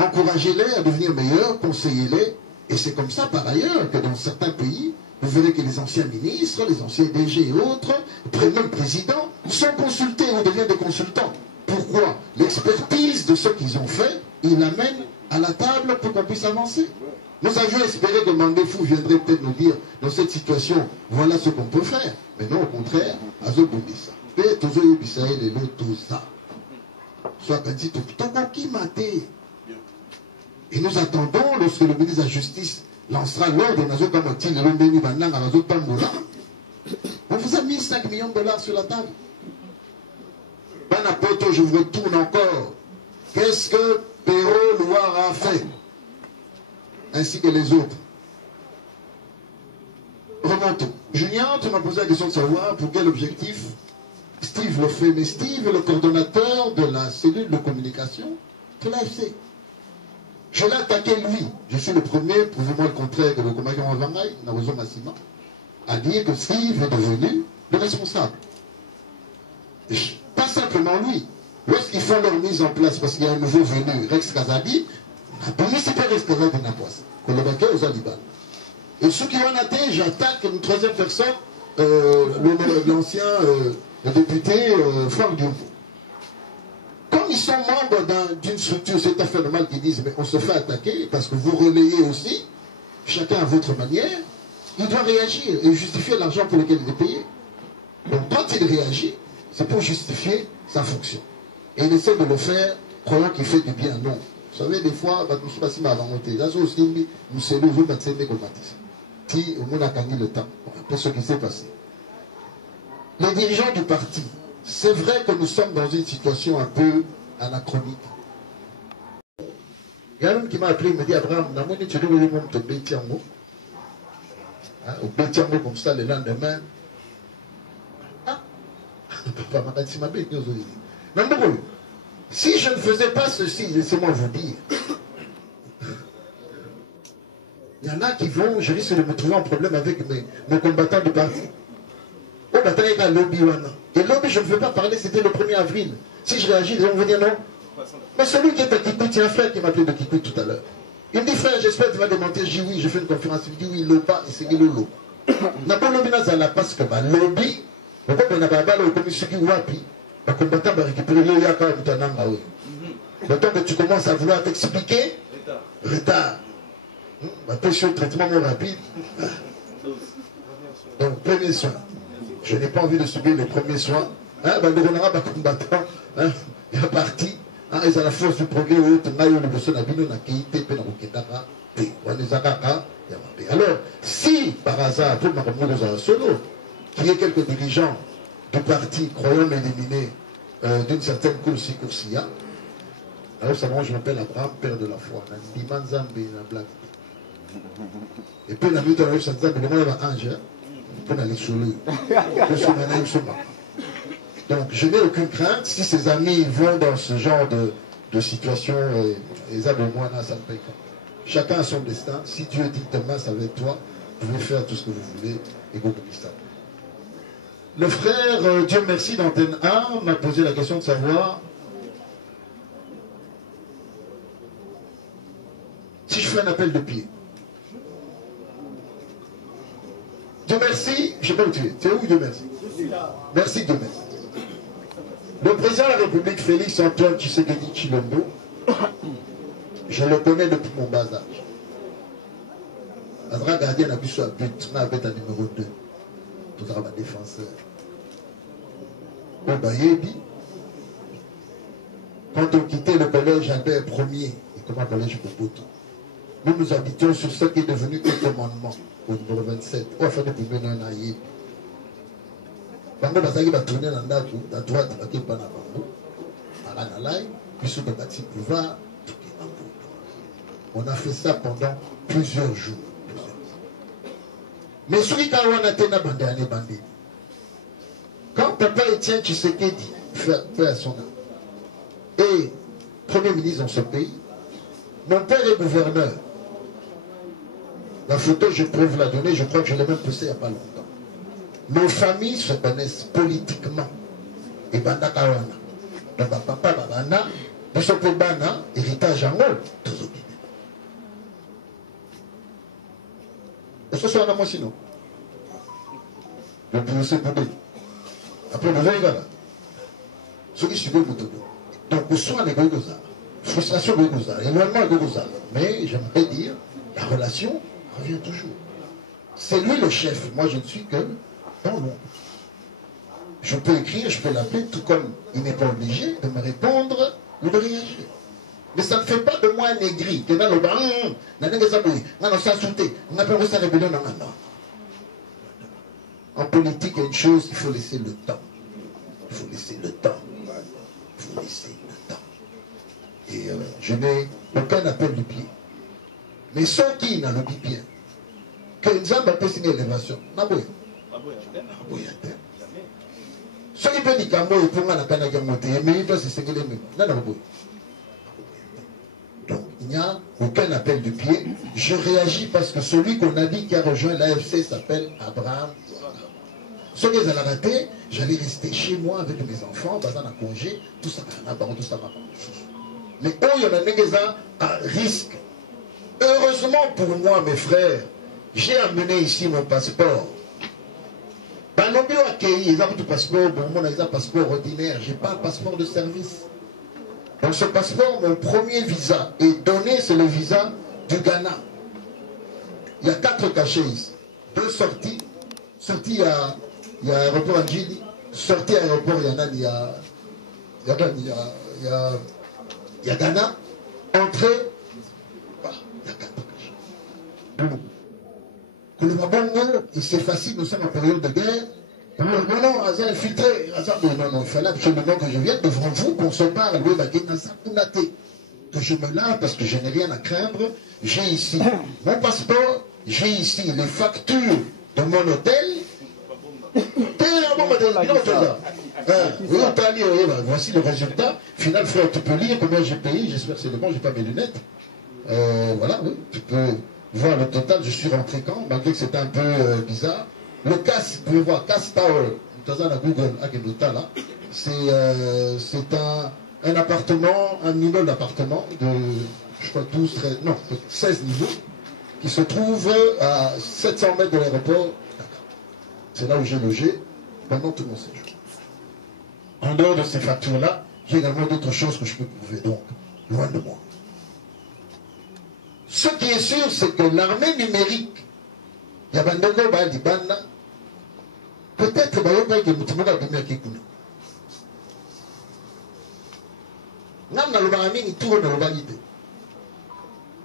encouragez-les à devenir meilleurs, conseillez-les. Et c'est comme ça, par ailleurs, que dans certains pays, vous verrez que les anciens ministres, les anciens DG et autres, même présidents, sont consultés ou deviennent des consultants. Pourquoi? L'expertise de ce qu'ils ont fait, ils l'amènent à la table pour qu'on puisse avancer. Nous avions espéré que Mandefou viendrait peut-être nous dire, dans cette situation, voilà ce qu'on peut faire. Mais non, au contraire, Azo Boudissa. Soit quand dit, et nous attendons, lorsque le ministre de la Justice lancera l'ordre, on vous a mis 5 millions de dollars sur la table. Banapoto, je vous retourne encore. Qu'est-ce que Perrault Loire a fait? Ainsi que les autres. Remontons. Julien, tu m'as posé la question de savoir pour quel objectif Steve le fait. Mais Steve est le coordonnateur de la cellule de communication de l'AFC. Je l'ai attaqué lui. Je suis le premier, prouvez-moi le contraire, que le commandant Wangai, Narozo Massima, a dit que Steve est devenu le responsable. Et pas simplement lui. Lorsqu'ils font leur mise en place, parce qu'il y a un nouveau venu, Rex Kazadi, c'est Rex Kazadi n'a pas ça. Collaborateur aux Alibans. Et ceux qui ont été, j'attaque une troisième personne, l'ancien député Franck Diombo. Comme ils sont membres d'une structure, c'est tout à fait normal qu'ils disent, mais on se fait attaquer parce que vous relayez aussi, chacun à votre manière, il doit réagir et justifier l'argent pour lequel il est payé. Donc quand il réagit, c'est pour justifier sa fonction. Et il essaie de le faire, croyant qu'il fait du bien. Non. Vous savez, des fois, nous sommes passés à remonter. Là, aussi, nous sommes nous battre comme Matisse. Si on a gagné le temps, pour ce qui s'est passé. Les dirigeants du parti, c'est vrai que nous sommes dans une situation un peu anachronique. Il y a un homme qui m'a appelé, il me dit, Abraham, tu dois te bétiango. Au bétiango comme ça le lendemain. Ah, papa m'a dit, si je ne faisais pas ceci, laissez-moi vous dire. Il y en a qui vont, je risque de me trouver en problème avec mes combattants du parti. Au bataille, il y a lobby. Et lobby, je ne veux pas parler, c'était le 1er avril. Si je réagis, ils vont me dire non. Mais celui qui est à Kikou, il y a un frère qui m'a appelé de Kikou tout à l'heure. Il me dit, frère, j'espère que tu vas démentir. Je dis oui, je fais une conférence. Il me dit oui, l'OPA, et c'est le lot. N'a pas lobby dans la parce que lobby, on n'a pas le commission qui wapi. Le combattant va récupérer le yaka ou tananga. Le temps que tu commences à vouloir t'expliquer, retard. Ma pression, traitement moins rapide. Donc, premier soin. Je n'ai pas envie de subir les premiers soins. Il y a parti. Ils ont la force du progrès. Alors, si par hasard, qu'il y ait quelques dirigeants du parti croyant m'éliminer d'une certaine coursia, alors ça moi je m'appelle Abraham, père de la foi. Et puis, la minute, ça dit, mais moi, ange, pour aller sur lui. Donc, je n'ai aucune crainte. Si ses amis vont dans ce genre de situation, les amis, moi, ça ne paye pas. Chacun a son destin. Si Dieu dit demain, ça va être toi, vous pouvez faire tout ce que vous voulez et vous conquistez. Le frère, Dieu merci, d'Antenne 1, m'a posé la question de savoir si je fais un appel de pied. Dieu merci, je ne sais pas où tu es. Tu es où, Dieu merci? Merci, Dieu merci. Le président de la République, Félix Antoine Tshisekedi Tshilombo, je le connais depuis mon bas âge. Azra gardien a pu sur un but, on a un numéro 2. Tout sera ma défenseur. Quand on quittait le collège Albert Ier, et comment collège Boboto, nous habitions sur ce qui est devenu le commandement, au numéro 27. On a fait des problèmes dans un aïe. Bango Bazaki va tourner dans la droite, il va pas Bango. À l'analyse, puis sur le bâti boulevard, on a fait ça pendant plusieurs jours. Mais celui qui a été bandé, quand papa Étienne Tshisekedi fait à son âme, et Premier ministre dans ce pays, mon père est gouverneur. La photo, je peux vous la donner, je crois que je l'ai même posée il n'y a pas longtemps. Nos familles se connaissent politiquement. Et Banda Kawana. Donc, papa, Babana, nous sommes pour Bana, héritage en haut. ce soit un moi sinon. Le plus c'est pour lui. Après, le verre là. Ce qui suit le moto. Donc, au soin des Gogoza, frustration de Gogoza, éloignement de Gogoza. Mais j'aimerais dire, la relation revient toujours. C'est lui le chef. Moi, je ne suis que dans l'ombre. Je peux écrire, je peux l'appeler, tout comme il n'est pas obligé de me répondre ou de réagir. Mais ça ne fait pas de moi un aigri. Que dans le bas, en politique, il y a une chose, il faut laisser le temps. Il faut laisser le temps. Il faut laisser le temps. Et je n'ai aucun appel du pied. Mais ceux qui n'ont le bien, que nous avons fait une élévation, ceux qui peuvent dire qu'il mais il doit se séguer les mêmes. Donc, il n'y a aucun appel du pied. Je réagis parce que celui qu'on a dit qui a rejoint l'AFC s'appelle Abraham. Ce que j'ai raté, j'allais rester chez moi avec mes enfants, dans un congé, tout ça, tout ça. Mais eux, il y en a à risque. Heureusement pour moi, mes frères, j'ai amené ici mon passeport. Balobio accueilli, ils ont tout passeport, bon, moi, ils ont un passeport ordinaire, je n'ai pas un passeport de service. Dans ce passeport, mon premier visa est donné, c'est le visa du Ghana. Il y a 4 cachets ici. 2 sorties. Sortie, il y a aéroport Anjili. Sortie à l'aéroport, il y a Ghana. Entrée, voilà, il y a 4 cachets. Que le Mabongo, c'est facile, nous sommes en période de guerre. Non, Hazard infiltré. Non, il fallait absolument que je vienne devant vous, qu'on se parle. Que je me lave parce que je n'ai rien à craindre. J'ai ici mon passeport, j'ai ici les factures de mon hôtel. Voici le résultat. Final, frère, tu peux lire combien j'ai payé. J'espère que c'est le bon, je n'ai pas mes lunettes. Voilà, oui, tu peux voir le total. Je suis rentré quand, malgré que c'était un peu bizarre. Le CAS, vous pouvez voir, CAS Tower, Google, c'est un appartement, un immeuble d'appartement de, je crois, 12, 13, non, 16 niveaux, qui se trouve à 700 mètres de l'aéroport. C'est là où j'ai logé pendant tout mon séjour. En dehors de ces factures-là, j'ai également d'autres choses que je peux prouver, donc, loin de moi. Ce qui est sûr, c'est que l'armée numérique, il y a Bandogo, Banda, peut-être que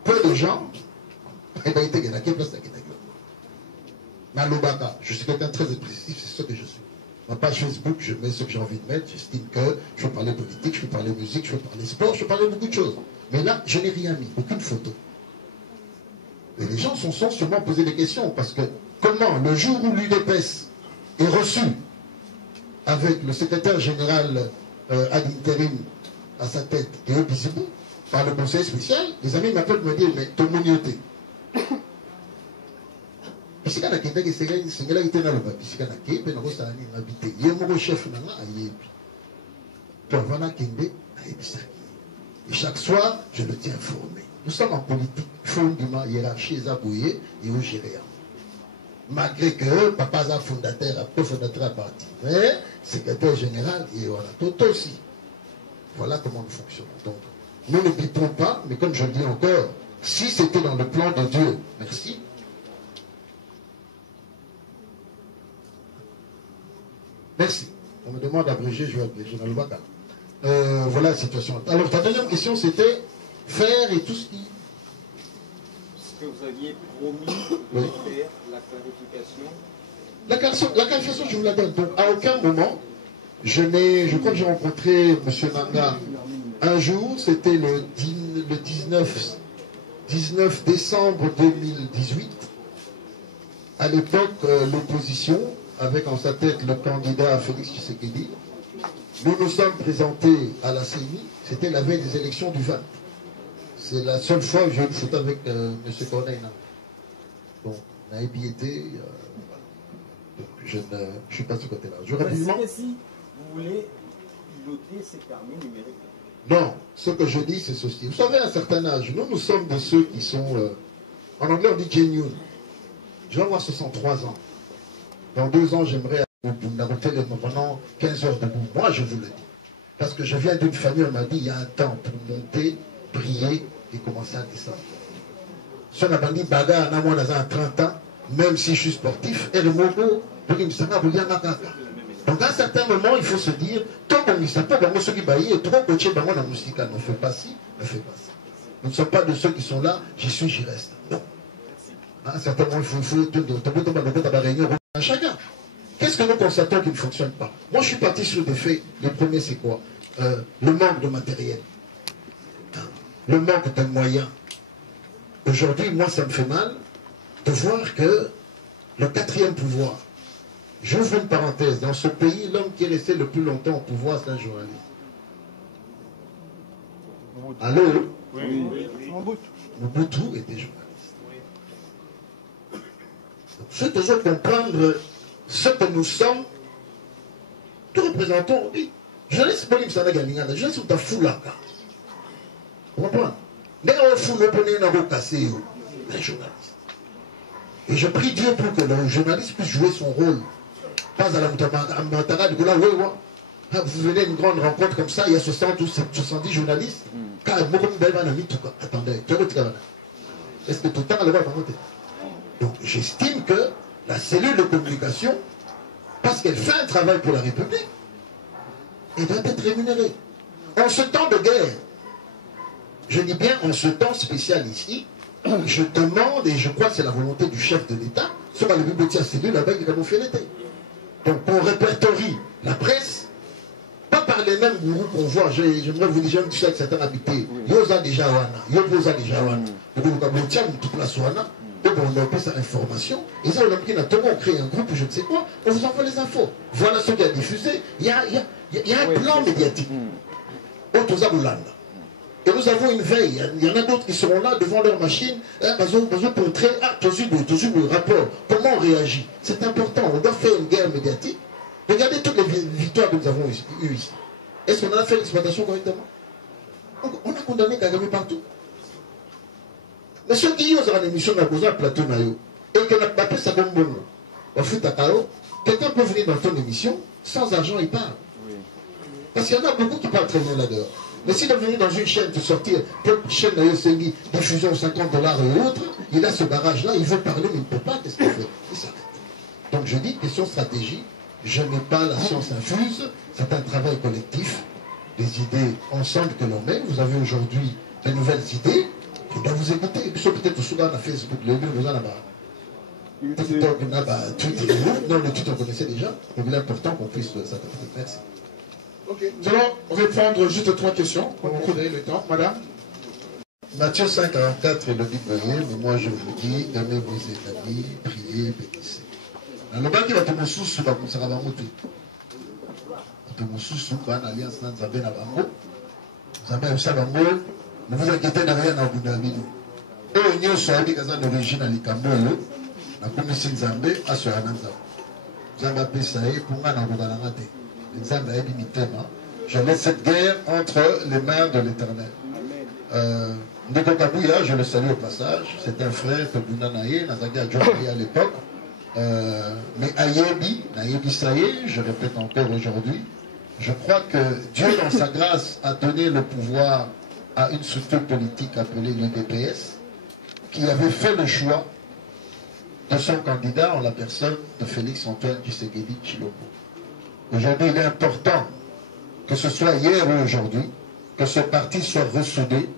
peu de gens, je suis quelqu'un de très expressif, c'est ce que je suis. Ma page Facebook, je mets ce que j'ai envie de mettre, j'estime que je peux parler politique, je peux parler musique, je peux parler sport, je peux parler beaucoup de choses. Mais là, je n'ai rien mis, aucune photo. Et les gens sont sûrement posé des questions, parce que comment, le jour où l'UDPS est reçu avec le secrétaire général ad interim à sa tête, et Bizibou, par le conseil spécial, les amis m'appellent me dire, mais ton monioté. Et chaque soir, je le tiens informé. Nous sommes en politique, fondement, hiérarchie, zabouillé et au géréant. Malgré que papa est fondateur, co-fondateur à partir, mais secrétaire général, et voilà, tout aussi. Voilà comment nous fonctionnons. Donc, nous ne bipons pas, mais comme je le dis encore, si c'était dans le plan de Dieu, merci. Merci. On me demande d'abréger, je vais abréger dans le bac. Voilà la situation. Alors, ta deuxième question, c'était faire et tout ce qui... Ce que vous aviez promis de faire, la clarification. La clarification, je vous la donne. Donc, à aucun moment, je crois que j'ai rencontré M. Nanga un jour, c'était le 19 décembre 2018. À l'époque, l'opposition, avec en sa tête le candidat Félix Tshisekedi, nous nous sommes présentés à la CENI, c'était la veille des élections du 20. C'est la seule fois que j'ai eu une photo avec M. Corneille. Bon, on a ébiété, donc je ne suis pas de ce côté-là. Si vous voulez piloter ces carnets numériques. Non, ce que je dis, c'est ceci. Vous savez, à un certain âge, nous sommes de ceux qui sont, en anglais on dit genuine. Je vais avoir 63 ans. Dans 2 ans, j'aimerais pendant 15 heures debout. Moi, je vous le dis. Parce que je viens d'une famille, on m'a dit, il y a un temps pour monter, prier et commencer à descendre. Si on a dit, bagarre, on a 30 ans, même si je suis sportif, et le mot, donc à un certain moment, il faut se dire, tant qu'on ne sait pas, ceux qui baillent, trop coaché, dans la musique, ne fait pas ci, ne fait pas ça. Nous ne sommes pas de ceux qui sont là, j'y suis, j'y reste. Non. À un certain moment, il faut à chacun. Qu'est-ce que nous constatons qui ne fonctionne pas? Moi, je suis parti sur des faits. Le premier, c'est quoi? Le manque de matériel. Le manque de moyens. Aujourd'hui, moi, ça me fait mal de voir que le 4e pouvoir, j'ouvre une parenthèse, dans ce pays, l'homme qui est resté le plus longtemps au pouvoir, c'est un journaliste. Allô? Oui. Mobutu était journaliste. Je toujours comprendre ce que nous sommes, nous représentons, oui. Journaliste, pas ça n'a gagné, journaliste, c'est un fou là. Vous comprenez? Les fous ne prenaient pas casser un journaliste. Et je prie Dieu pour que le journaliste puisse jouer son rôle. Pas à la Moutara de Goula, vous venez à une grande rencontre comme ça, il y a 60 ou 70 journalistes. Car attendez, est-ce que tout le temps elle va monter? Donc j'estime que la cellule de communication, parce qu'elle fait un travail pour la République, elle doit être rémunérée. En ce temps de guerre, je dis bien en ce temps spécial ici, je demande, et je crois que c'est la volonté du chef de l'État, sur la bibliothèque cellule là-bas qui va nous faire l'été. Donc on répertorie la presse, pas par les mêmes gourous qu'on voit. J'aimerais vous dire, j'aime tout ça avec certains habités. Yosa déjà wana, yosa déjà wana. Donc on va toute place wana. Donc on a cette information. Et ça, on a pris on crée un groupe, je ne sais quoi, on vous envoie les infos. Voilà ce qui a diffusé. Il y a un plan médiatique. Et nous avons une veille. Il y en a d'autres qui seront là devant leur machine. Pour montrer, toujours le rapport. Comment on réagit? C'est important. On doit faire une guerre médiatique. Regardez toutes les victoires que nous avons eues ici. Est-ce qu'on a fait l'exploitation correctement? On a condamné Kagame partout. Mais ceux qui ont une émission dans le plateau, et qu'on n'a pas fait ça comme bon, quelqu'un peut venir dans ton émission, sans argent, il parle. Parce qu'il y en a beaucoup qui parlent très bien là-dehors. Mais s'il est venu dans une chaîne, de sortir, chaîne Nayosengi, diffusion $50 et autres, il a ce barrage-là, il veut parler, mais il ne peut pas, qu'est-ce qu'il fait? Il s'arrête. Donc je dis, question stratégie, je n'ai pas la science infuse, c'est un travail collectif, des idées ensemble que l'on met. Vous avez aujourd'hui de nouvelles idées, je dois vous écouter. Peut-être souvent à Facebook, le lieu, nous en avons. TikTok, Twitter, non, le Twitter on connaissait déjà, donc il est important qu'on puisse s'adapter. Merci. Ok, nous allons répondre juste 3 questions pour vous donner le temps. Madame? Matthieu 5,44 est le dit prier, mais moi je vous dis, aimez vos ennemis, priez, bénissez. Le bas qui va te me sous va comme ça va monter. Te me sous va en alliance dans Zambé na bango. Zambé a ça bango. Ne vous inquiétez de rien à Bouddhavi. Et on y a soit dit qu'à l'origine à l'Ikambolo, la commission Zambé a sur un anza. Zambé a payé ça et pour moi n'a pas d'arrêté. Zambé a limité. Je laisse cette guerre entre les mains de l'Éternel. Ndeko Kabouya, je le salue au passage. C'est un frère que Bounanaye, Nazagi a joué à l'époque. Mais Ayebi, Saye, je répète encore aujourd'hui, je crois que Dieu, dans sa grâce, a donné le pouvoir à une structure politique appelée l'UDPS, qui avait fait le choix de son candidat en la personne de Félix-Antoine Tshisekedi Tshilombo. Aujourd'hui, il est important, que ce soit hier ou aujourd'hui, que ce parti soit ressoudé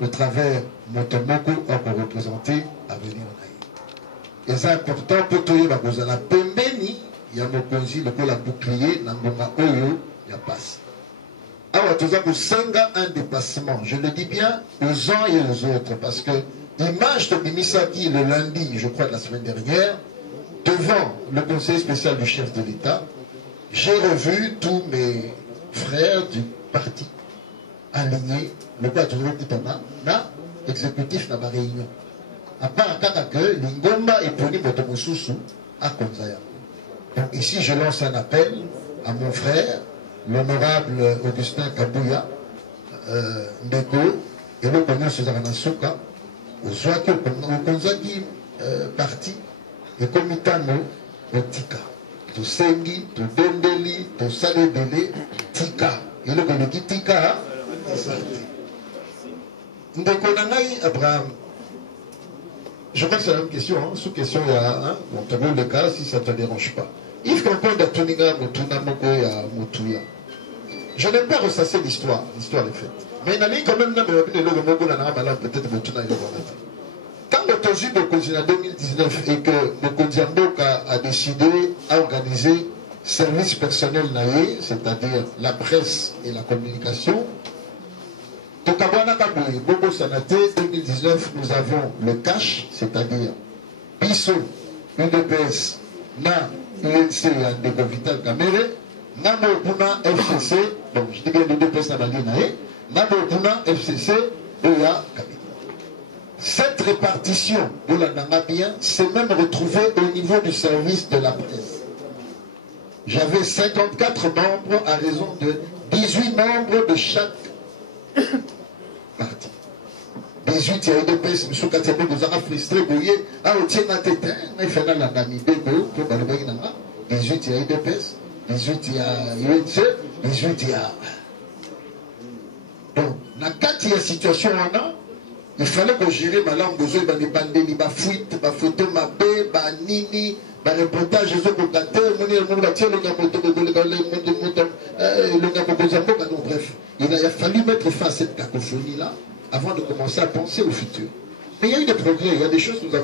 au travers Motomoko pour représenter Avenir Naï. Et c'est important pour tout le monde. La pembeni, il y a Mokonzi, le col à bouclier, Nambonga Oyo, il y a passe. Alors, tout ça, un dépassement. Je le dis bien aux uns et aux autres, parce que l'image de Bimisaki le lundi, je crois, de la semaine dernière, devant le conseil spécial du chef de l'État, j'ai revu tous mes frères du parti alignés, le quoi toujours dit l'exécutif dans ma réunion. À part que Lingomba et Poni Motomosusu à Konzaya. Donc ici, je lance un appel à mon frère, l'honorable Augustin Kabouya, Ndeko, et le premier César Nassouka, au Konzagi parti, Et comme Itano, on tika. Tu sengi, tu dendeli, tu saledele, tika. Et le qu'on dit tika, Ndekonangai Abraham. Je crois que c'est la même question, hein. Sous question, il y a un, on te montre le cas si ça ne te dérange pas. If comprend d'Atuninga, Motuna, Mokoya, Motuya. Je n'aime pas ressasser l'histoire est faite. Mais il y a quand même peut-être Motuna et le quand le Toji de Konzina 2019 et que le Konziamboka a décidé à organiser service personnel naïe, c'est-à-dire la presse et la communication, Tokabwana Kaboué, Bobo Sanate 2019, nous avons le cash, c'est-à-dire Bisso, UDPS, Na, UNC et Andeko Vital Kamere, Namo Puna FCC, donc je dis bien l'UDPS Nabalinae, Namo Puna FCC, EA Kabine. Cette répartition de la Nangabien s'est même retrouvée au niveau du service de la presse. J'avais 54 membres à raison de 18 membres de chaque parti. 18, il y a eu des pays, M. Katembe, vous avez frustré, vous voyez, ah, au tien à tétin, il fait la Nami, 18, il y a eu des pays, 18, il y a UNC, 18, il y a. Donc, dans 4 situation, on a. Il fallait que gérer ma langue, besoin de bandeli, ma fuite, ma photo, ma baie, ma nini, ma reportage, les autres gâtés, bref. Il a fallu mettre fin à cette cacophonie-là avant de commencer à penser au futur. Mais il y a eu des progrès, il y a des choses que nous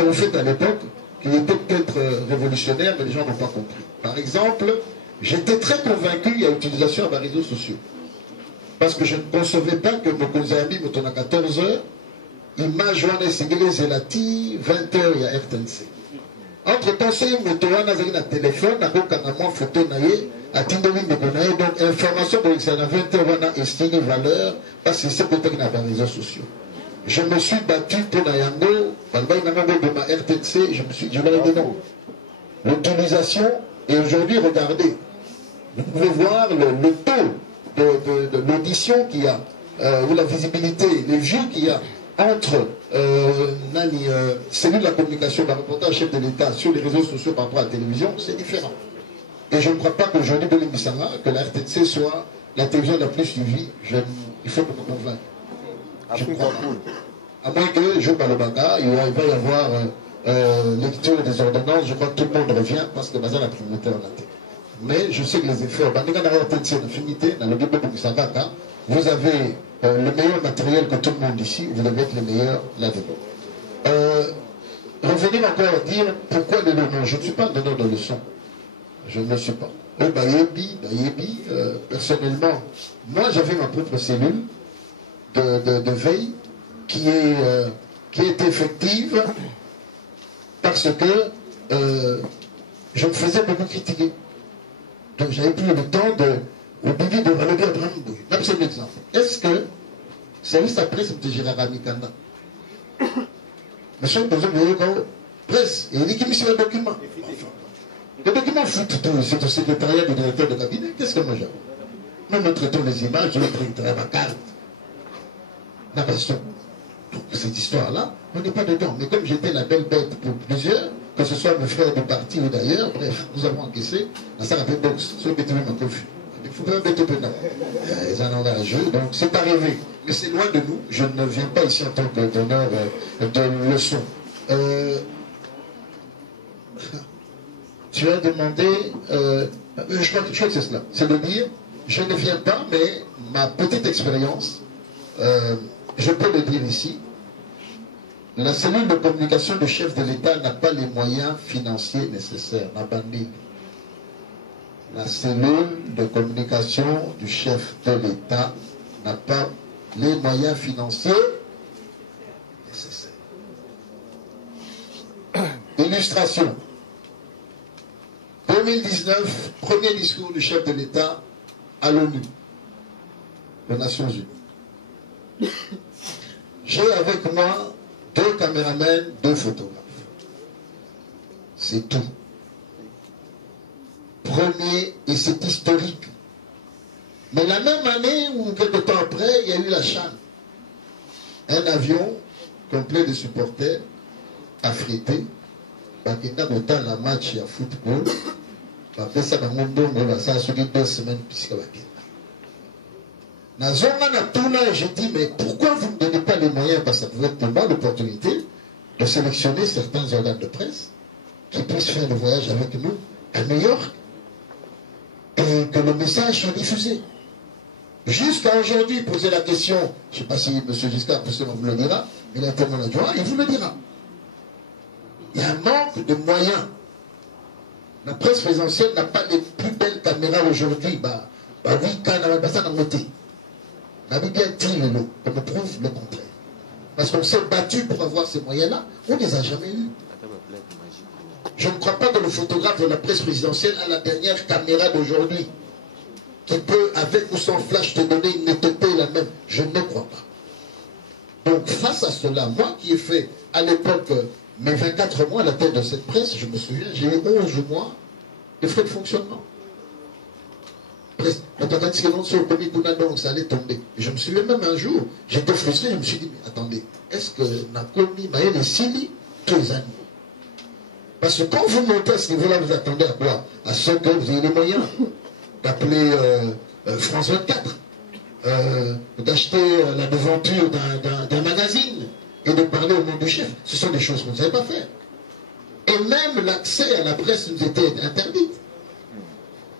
avons faites à l'époque, qui étaient peut-être révolutionnaires, mais les gens n'ont pas compris. Par exemple, j'étais très convaincu qu'il y a utilisation des réseaux sociaux. Parce que je ne concevais pas que mon Konzami, à 14h, il m'a joint à Zelati, 20h, il y a RTNC. Entre-temps, c'est une motoana, il y a un téléphone, il y a un photo, donc information pour que ça a 20h, on a estimé valeur, parce que c'est peut-être qu'il y a des réseaux sociaux. Je me suis battu pour Nayango, de ma RTNC, je me suis dit, je vais aller dedans. L'utilisation, et aujourd'hui, regardez, vous pouvez voir le taux de l'audition qu'il y a, ou la visibilité, les vues qu'il y a entre celui de la communication, le reportage chef de l'État sur les réseaux sociaux par rapport à la télévision, c'est différent. Et je ne crois pas qu'aujourd'hui, que la RTC soit la télévision la plus suivie. Il faut que me convainque. Je crois pas. À moins que je parle au Banga, il va y avoir lecture des ordonnances, je crois que tout le monde revient parce que Bazar a primauté en tête. Mais je sais que les effets, vous avez le meilleur matériel que tout le monde ici, vous devez être le meilleur là-dedans. Revenir encore à dire pourquoi le nom. Je ne suis pas donneur de leçons. Je ne le suis pas. Personnellement, moi j'avais ma propre cellule de veille qui est effective parce que je me faisais beaucoup critiquer. Donc j'avais pris le temps de Bibi de Valobi Abraham Bouy. Même c'est un exemple. Est-ce que service après c'est M. Gérard Mikanda? Mais je suis besoin de presse. Et il dit qu'il me suit le document. Le document fout tout. C'est au secrétariat du directeur de cabinet. Qu'est-ce que moi j'ai? Nous nous traitons les images, je vais traiter ma carte. La question. Donc cette histoire-là, on n'est pas dedans. Mais comme j'étais la belle bête pour plusieurs, que ce soit mes frères du parti ou d'ailleurs, bref, nous avons encaissé, la salle a fait boxe, sur le bêtement m'a confus. Il faut faire un bête peu ils en ont un jeu, donc c'est arrivé. Mais c'est loin de nous, je ne viens pas ici en tant que donneur de leçons. Tu as demandé, je crois que c'est cela, c'est de dire, je ne viens pas, mais ma petite expérience, je peux le dire ici, la cellule de communication du chef de l'État n'a pas les moyens financiers nécessaires. La cellule de communication du chef de l'État n'a pas les moyens financiers nécessaires. Illustration. 2019, premier discours du chef de l'État à l'ONU, aux Nations Unies. J'ai avec moi 2 caméramens, 2 photographes. C'est tout. Premier, et c'est historique. Mais la même année, ou quelques temps après, il y a eu la CHAN. Un avion complet de supporters, affrété, bakenda kotala match ya football bapesa bango mbongo basala soki 2 semaines pisika bakenda. Nazonga na tuna et je dis mais pourquoi vous ne donnez pas les moyens, parce que ça pouvait être pour moi l'opportunité de sélectionner certains organes de presse qui puissent faire le voyage avec nous à New York et que le message soit diffusé. Jusqu'à aujourd'hui, poser la question, je ne sais pas si M. Giscard vous le dira, mais il a été mon adjoint, il vous le dira. Il y a un manque de moyens. La presse présidentielle n'a pas les plus belles caméras aujourd'hui. Oui, quand on a ça dans le thé. La Bible dit le lot, on me prouve le contraire. Parce qu'on s'est battu pour avoir ces moyens-là, on ne les a jamais eus. Je ne crois pas que le photographe de la presse présidentielle a la dernière caméra d'aujourd'hui, qui peut, avec ou sans flash, te donner une netteté la même. Je ne crois pas. Donc, face à cela, moi qui ai fait, à l'époque, mes 24 mois à la tête de cette presse, je me souviens, j'ai eu 11 mois de frais de fonctionnement. Donc ça allait tomber. Et je me souviens même un jour, j'étais frustré, je me suis dit, mais attendez, est-ce que Nakomi m'a les Sili tous les années? Parce que quand vous montez à ce niveau-là, vous attendez à quoi? À ce que vous ayez les moyens d'appeler France 24, d'acheter la devanture d'un magazine et de parler au nom du chef. Ce sont des choses qu'on ne savait pas faire. Et même l'accès à la presse nous était interdit.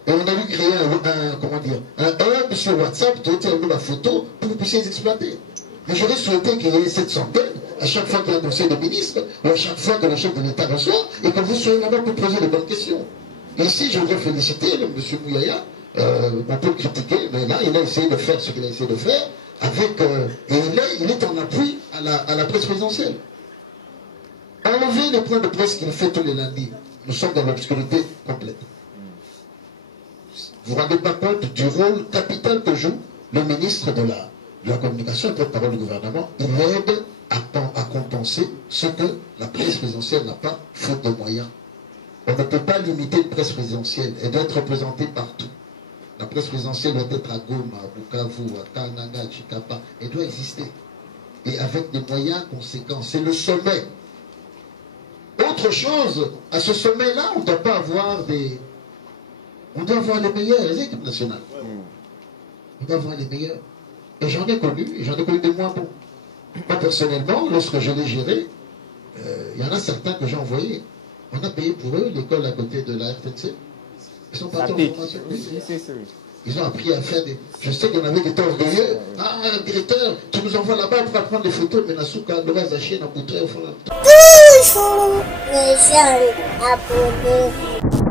Et on a dû créer un hub sur WhatsApp qui était la photo pour que vous puissiez les exploiter. Mais j'aurais souhaité qu'il y ait cette centaine à chaque fois qu'il y a un dossier de ministre ou à chaque fois que le chef de l'État reçoit et que vous soyez là-bas pour poser les bonnes questions. Et ici, je voudrais féliciter M. Mouyaya. On peut le critiquer, mais là, il a essayé de faire ce qu'il a essayé de faire avec. Et il est en appui à la presse présidentielle. Enlever les points de presse qu'il fait tous les lundis. Nous sommes dans l'obscurité complète. Vous ne vous rendez pas compte du rôle capital que joue le ministre de la communication et porte-parole du gouvernement. Il aide à compenser ce que la presse présidentielle n'a pas, faute de moyens. On ne peut pas limiter une presse présidentielle. Elle doit être représentée partout. La presse présidentielle doit être à Goma, à Bukavu, à Kananga, à Chikapa. Elle doit exister. Et avec des moyens conséquents. C'est le sommet. Autre chose, à ce sommet-là, on ne doit pas avoir des... On doit avoir les meilleures équipes nationales. On doit avoir les meilleurs. Et j'en ai connu des moins bons. Moi, personnellement, lorsque je l'ai géré, il y en a certains que j'ai envoyés. On a payé pour eux l'école à côté de la RTNC. Ils sont partis en formation. Ils ont appris à faire des... Je sais qu'il y en avait qui étaient orgueilleux. Ah, directeur, tu nous envoies là-bas pour prendre des photos, mais Nasuka, le reste Zaché, n'a pas au fond. Toujours les jeunes abonnés.